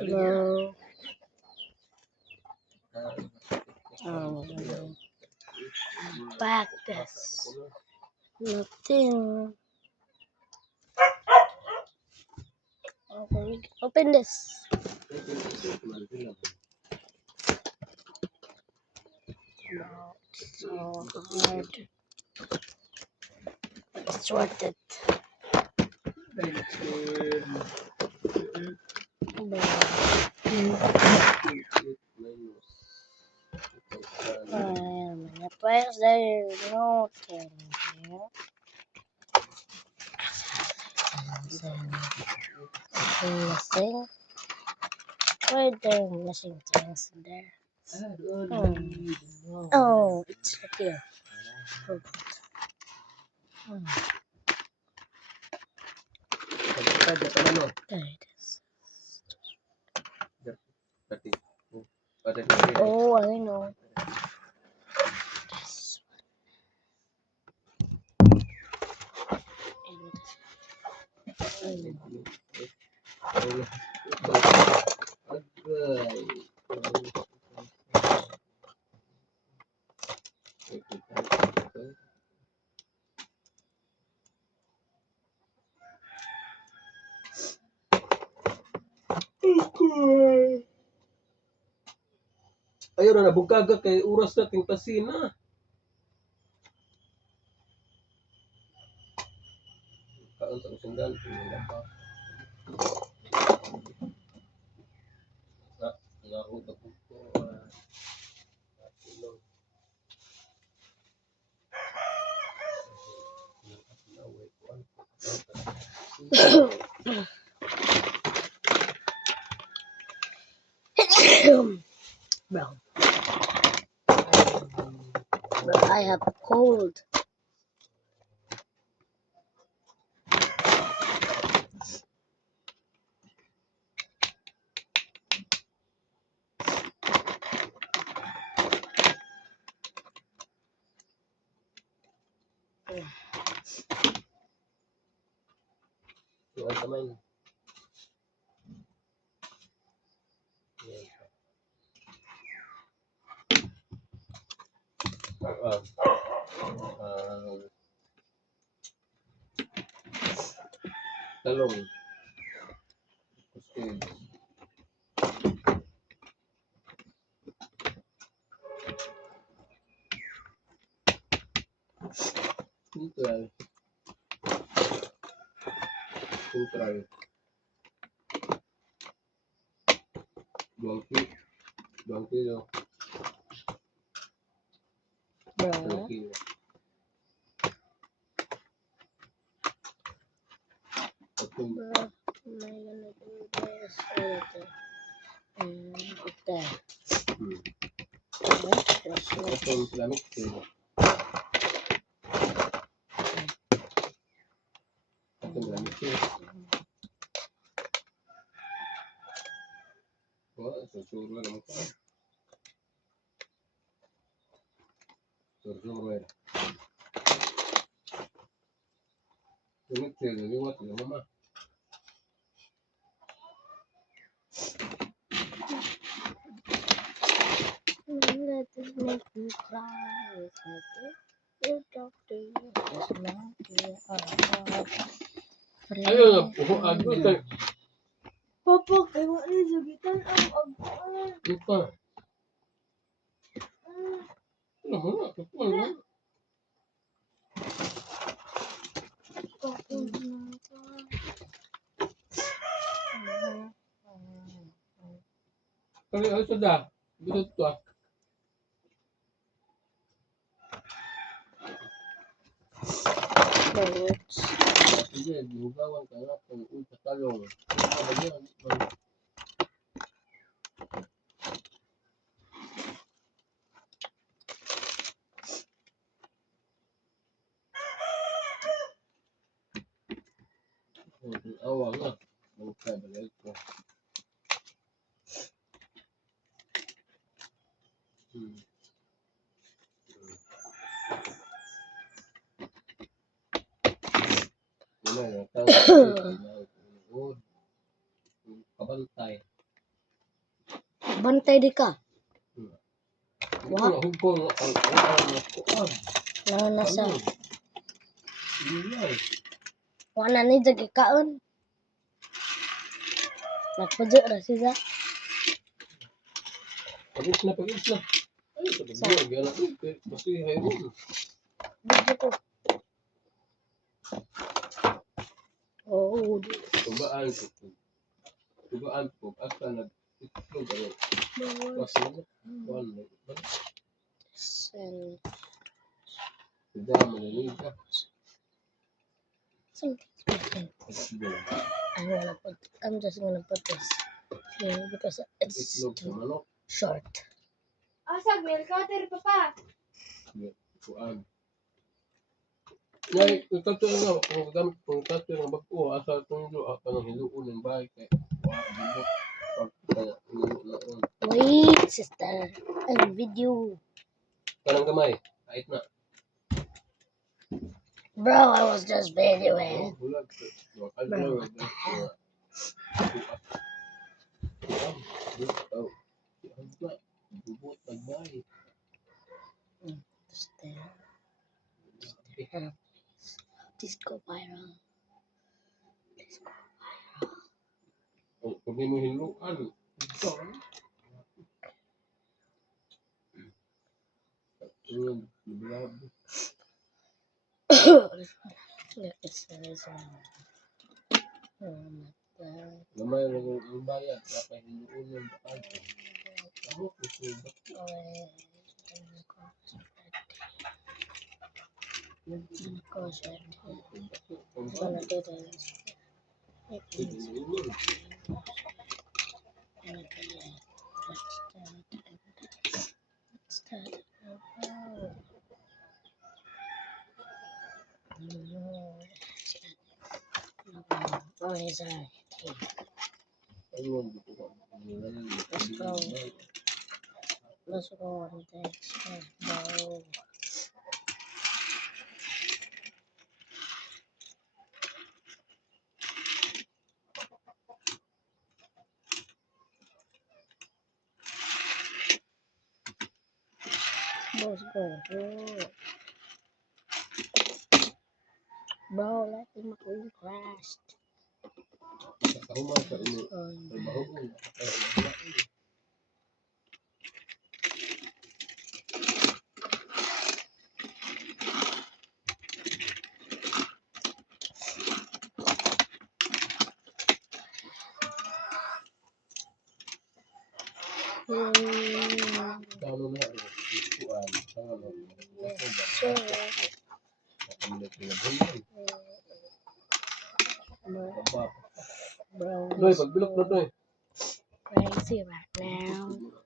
No. Practice. Nothing. Open this. No, it's so hard. It's worth it. Pues there is no thing here. Nothing. Why there are missing things there? Oh, it's here. There it is. Oh, I know. Ayaw na nabukaga kay oras nating pasina. Kaon sa usundan, tingnan pa. Laro na po ko. Bro. But I have cold. Tuan kamay. Talong. Kustig. Sentral. Duang kilo. Bro. Kilo. Bro, am I gonna do this or that? And put that. Atong lamig kilo. Atong lamig kilo. Susuro naman ko. Susuro eh. Lamig kilo, liwat na mama. Let it make me cry. It's like you talk to you. It's not Ayaw na po. Agod na. Papa, kaya wala ni Zubitan ang agpuan. Lupa. Ano mo na? Kapuan mo. Kali ay sada. Bitot to. Sige, bugawan ka na kung talong. Awal na. Buka balik ko. Wala na. Kabantay. Bantay di ka. Ito nga hugpong ang kuan. Nasa. Iya. Wala ni jagi kaon. Nagpujo ra siya. Pagis na. Ay, sabi ko, gano'n. Basta yung hayron. Video ko. Oh, Tugaan po. Asa nag-itlog ano. Kasi na. Kuan na. send. Dama na niya. I'm just gonna put this here because it's Itlog sa too manok. short. Asa, milk cutter, papa. Kuan. Ngay, ikato nga, kung kato nga bago, asa itong ilo, kanang hiluon ng bahay kay bubot. Pagkaya, ilo na on. Wait, sister. Ang video. Kanang gamay, kahit na. Bro, I was just videoing. Bulag. Bubot, nagbay. This go viral. Kung di mo hiluan, ito. Yun, bilabo. It says, Gamay lang yung bayad, kapag hiluon yung bakal. Ako, kusubat. gonna do this. Oh, he's alright. Ayun, Let's go on this. No. Let's go. Bro, let him crashed. kahuman sa ilo. Trabaho ko, talo na kuan talo Bro, Doy, pagbilok na doy. crazy right now.